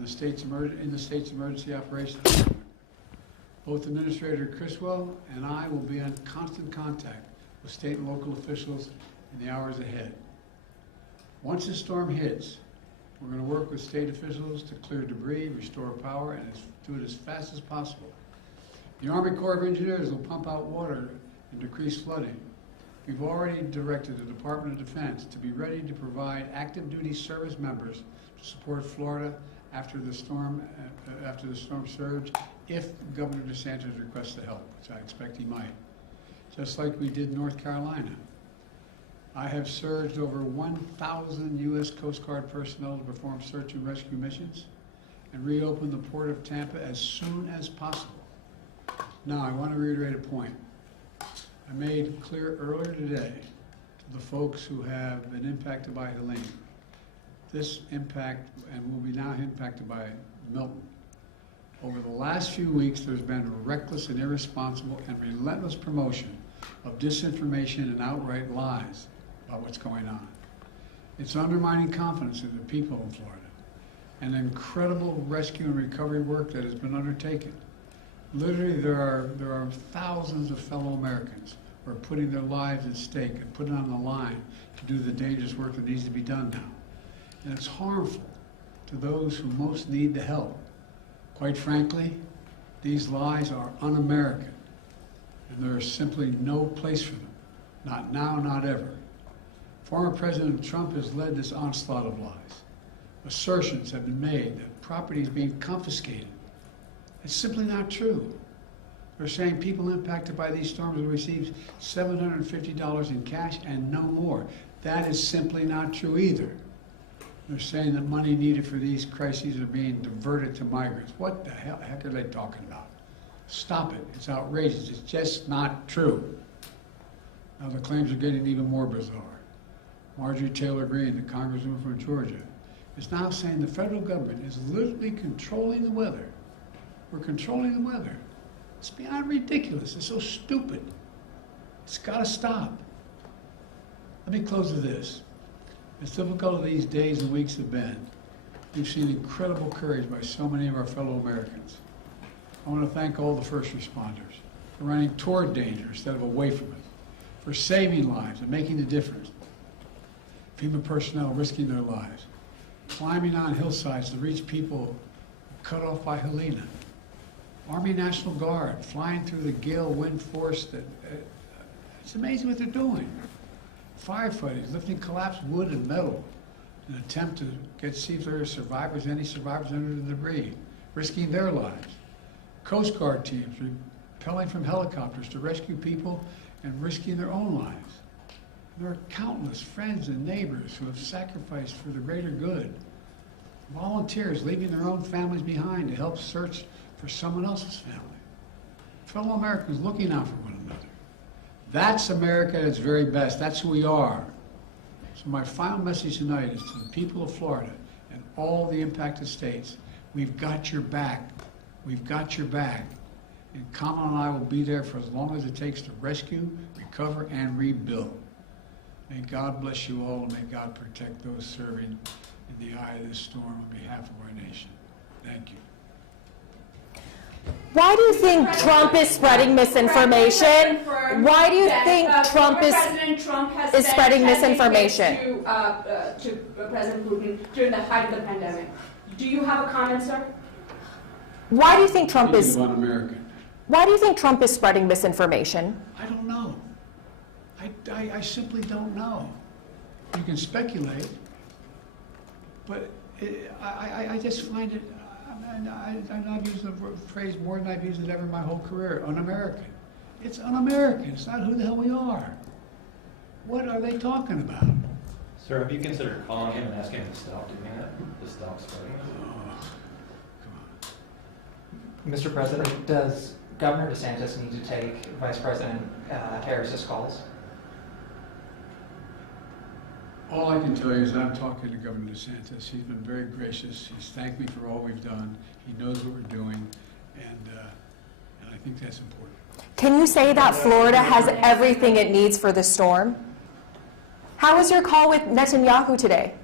and the state's emergency operations center. Both Administrator Criswell and I will be in constant contact with state and local officials in the hours ahead. Once the storm hits, we're going to work with state officials to clear debris, restore power, and do it as fast as possible. The Army Corps of Engineers will pump out water and decrease flooding. We've already directed the Department of Defense to be ready to provide active duty service members to support Florida after the storm surge, if Governor DeSantis requests the help, which I expect he might, just like we did in North Carolina. I have surged over 1,000 U.S. Coast Guard personnel to perform search and rescue missions and reopen the port of Tampa as soon as possible. Now, I want to reiterate a point I made clear earlier today to the folks who have been impacted by Helene. This impact, and will be now impacted by Milton. Over the last few weeks, there's been a reckless and irresponsible and relentless promotion of disinformation and outright lies about what's going on. It's undermining confidence in the people in Florida and incredible rescue and recovery work that has been undertaken. Literally, there are thousands of fellow Americans who are putting their lives at stake and putting on the line to do the dangerous work that needs to be done now. And it's harmful to those who most need the help. Quite frankly, these lies are un-American, and there is simply no place for them. Not now, not ever. Former President Trump has led this onslaught of lies. Assertions have been made that property is being confiscated. It's simply not true. They're saying people impacted by these storms will receive $750 in cash and no more. That is simply not true either. They're saying that money needed for these crises are being diverted to migrants. What the heck are they talking about? Stop it. It's outrageous. It's just not true. Now the claims are getting even more bizarre. Marjorie Taylor Greene, the congresswoman from Georgia, is now saying the federal government is literally controlling the weather. We're controlling the weather. It's beyond ridiculous. It's so stupid. It's got to stop. Let me close with this. As difficult as these days and weeks have been, we've seen incredible courage by so many of our fellow Americans. I want to thank all the first responders for running toward danger instead of away from it, for saving lives and making a difference. FEMA personnel risking their lives, climbing on hillsides to reach people cut off by Helene. Army National Guard flying through the gale wind force that it's amazing what they're doing. Firefighters lifting collapsed wood and metal in an attempt to see if there are survivors, any survivors under the debris, risking their lives. Coast Guard teams rappelling from helicopters to rescue people and risking their own lives. There are countless friends and neighbors who have sacrificed for the greater good. Volunteers leaving their own families behind to help search for someone else's family. Fellow Americans looking out for one another. That's America at its very best. That's who we are. So my final message tonight is to the people of Florida and all the impacted states. We've got your back. We've got your back. And Kamala and I will be there for as long as it takes to rescue, recover, and rebuild. May God bless you all, and may God protect those serving in the eye of this storm on behalf of our nation. Thank you. Why do you think Trump is spreading misinformation? Why do you think Trump is spreading misinformation? To President Putin during the height of the pandemic. Do you have a comment, sir? Why do you think Trump is? Un-American. Why do you think Trump is spreading misinformation? I don't know. I simply don't know. You can speculate, but I just find it. I've used the phrase more than I've used it ever in my whole career, un-American. It's un-American. It's not who the hell we are. What are they talking about? Sir, have you considered calling him and asking him to stop doing that? To stop spreading it? Oh, come on. Mr. President, does Governor DeSantis need to take Vice President Harris's calls? All I can tell you is I'm talking to Governor DeSantis. He's been very gracious. He's thanked me for all we've done. He knows what we're doing, and I think that's important. Can you say that Florida has everything it needs for the storm? How was your call with Netanyahu today?